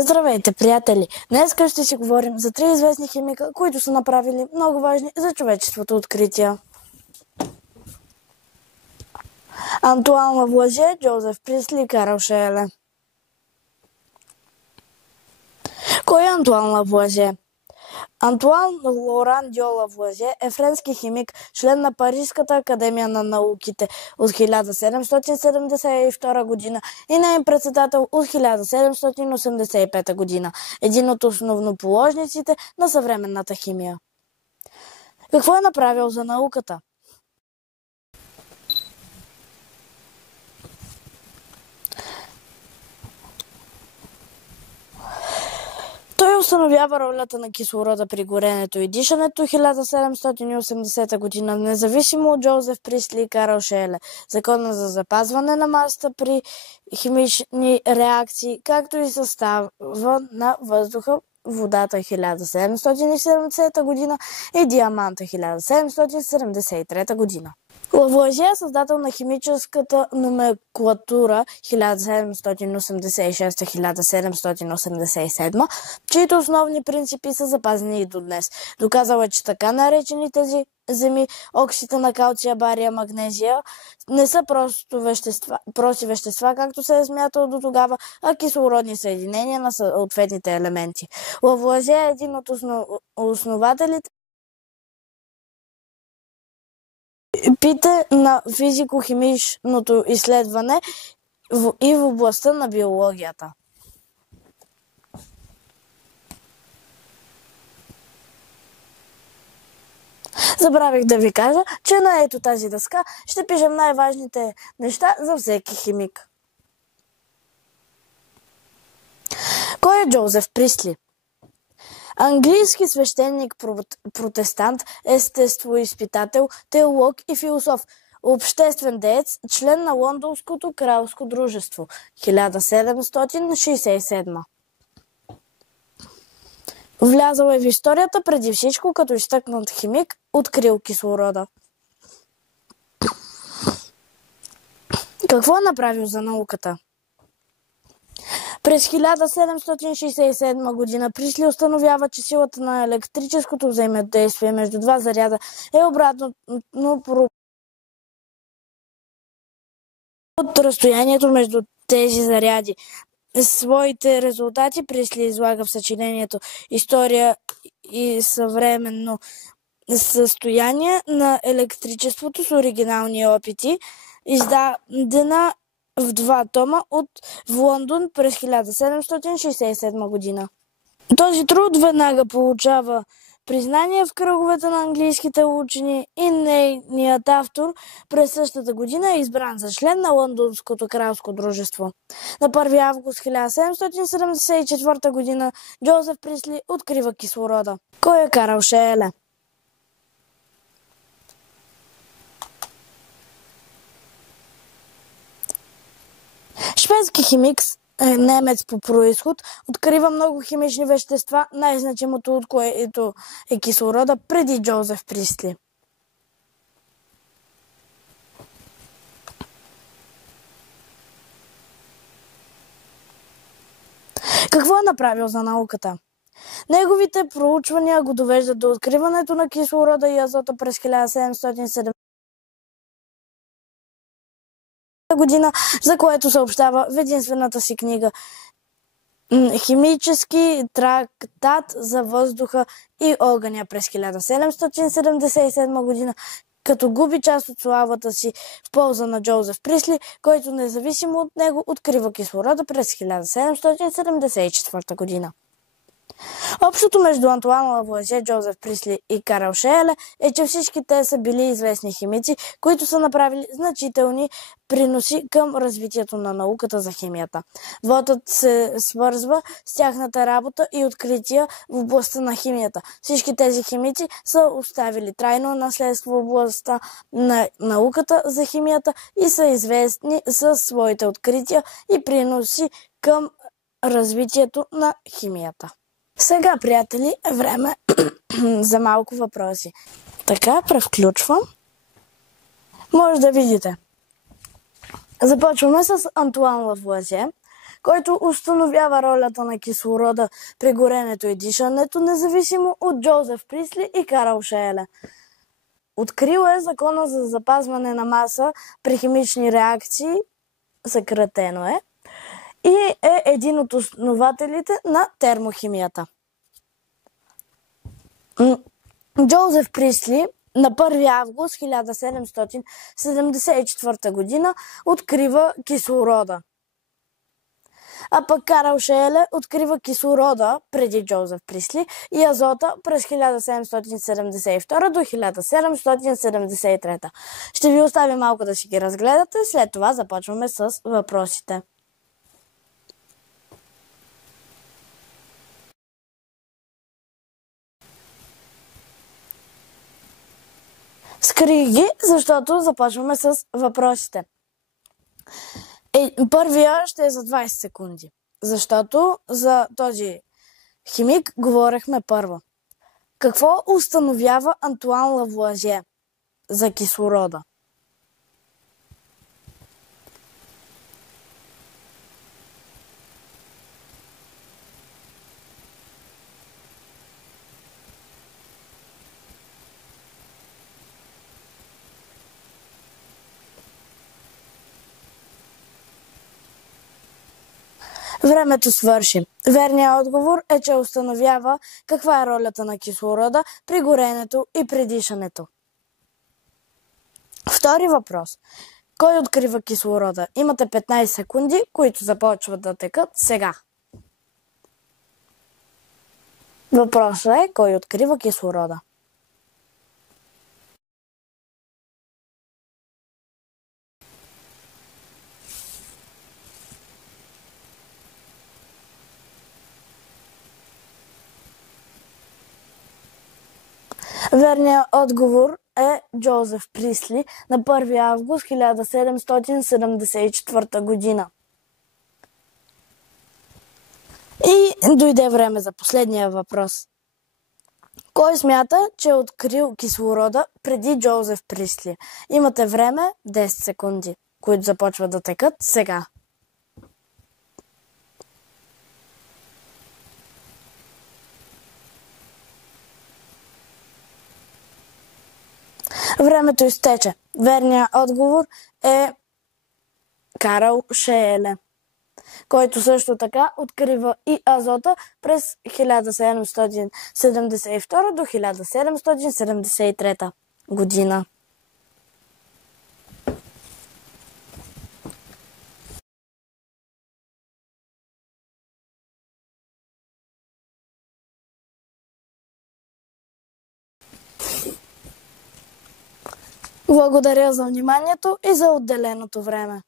Здравейте, приятели! Днес ще си говорим за три известни химика, които са направили много важни за човечеството открития. Антуан Лавуазие, Джозеф Присли и Карл Шейле. Кой е Антуан Лавуазие? Антуан Лоран Дьо Лавуазие е френски химик, член на Парижската академия на науките от 1772 година и неин председател от 1785 година, един от основоположниците на съвременната химия. Какво е направил за науката? Той установява ролята на кислорода при горенето и дишането 1780 година, независимо от Джозеф Присли и Карл Шейле, закона за запазване на масата при химични реакции, както и състава на въздуха, водата 1770 година и диаманта 1773 година. Лавуазие е създател на химическата номенклатура 1786-1787, чието основни принципи са запазени и до днес. Доказал е, че така наречените земи, оксида на калция, бария, магнезия, не са прости вещества, както се е смятало до тогава, а кислородни съединения на съответните елементи. Лавуазие е един от основателите на физико-химичното изследване и в областта на биологията. Забравих да ви кажа, че на ето тази дъска ще пишем най-важните неща за всеки химик. Кой е Джозеф Присли? Английски свещеник, протестант, естествоизпитател, теолог и философ, обществен деец, член на Лондонското кралско дружество, 1767. Влязъл е в историята преди всичко като изтъкнат химик, открил кислорода. Какво е направил за науката? През 1767 година Присли установява, че силата на електрическото взаимодействие между два заряда е обратно от разстоянието между тези заряди. Своите резултати Присли излага в съчинението "История и съвременно състояние на електричеството" с оригинални опити, издадена в 2 тома в Лондон през 1767 година. Този труд веднага получава признание в кръговете на английските учени и нейният автор през същата година е избран за член на Лондонското кралско дружество. На 1 август 1774 година Джозеф Присли открива кислорода. Кой е Карл Шейле? Шведски химик, немец по происход, открива много химични вещества, най-значимото от което е кислорода, преди Джозеф Присли. Какво е направил за науката? Неговите проучвания го довеждат до откриването на кислорода и азота през 1770 година, за което съобщава в единствената си книга "Химически трактат за въздуха и огъня" през 1777 година, като губи част от славата си в полза на Джозеф Присли, който независимо от него открива кислорода през 1774 година. Общото между Антуан Лавуазие, Джозеф Присли и Карл Шейле е, че всички те са били известни химици, които са направили значителни приноси към развитието на науката за химията. Двотът се свързва с тяхната работа и открития в областта на химията. Всички тези химици са оставили трайно наследство в областта на науката за химията и са известни със своите открития и приноси към развитието на химията. Сега, приятели, е време за малко въпроси. Така, превключвам. Може да видите. Започваме с Антуан Лавуазие. който установява ролята на кислорода при горенето и дишането, независимо от Джозеф Присли и Карл Шееле. Открил е закона за запазване на маса при химични реакции, съкратено е, и е един от основателите на термохимията. Джозеф Присли на 1 август 1774 година открива кислорода. А пък Карл Шееле открива кислорода преди Джозеф Присли и азота през 1772 до 1773. Ще ви оставя малко да си ги разгледате, след това започваме с въпросите. Скрих ги, защото започваме с въпросите. Първия ще е за 20 секунди, защото за този химик говорихме първо. Какво установява Антуан Лавуазие за кислорода? Времето свърши. Верният отговор е, че установява каква е ролята на кислорода при горенето и при дишането. Втори въпрос. Кой открива кислорода? Имате 15 секунди, които започват да текат сега. Въпросът е, кой открива кислорода? Верният отговор е Джозеф Присли на 1 август 1774 година. И дойде време за последния въпрос. Кой смята, че е открил кислорода преди Джозеф Присли? Имате време 10 секунди, които започват да текат сега. Времето изтече. Верният отговор е Карл Шееле, който също така открива и азота през 1772 до 1773 година. Благодаря за вниманието и за отделеното време.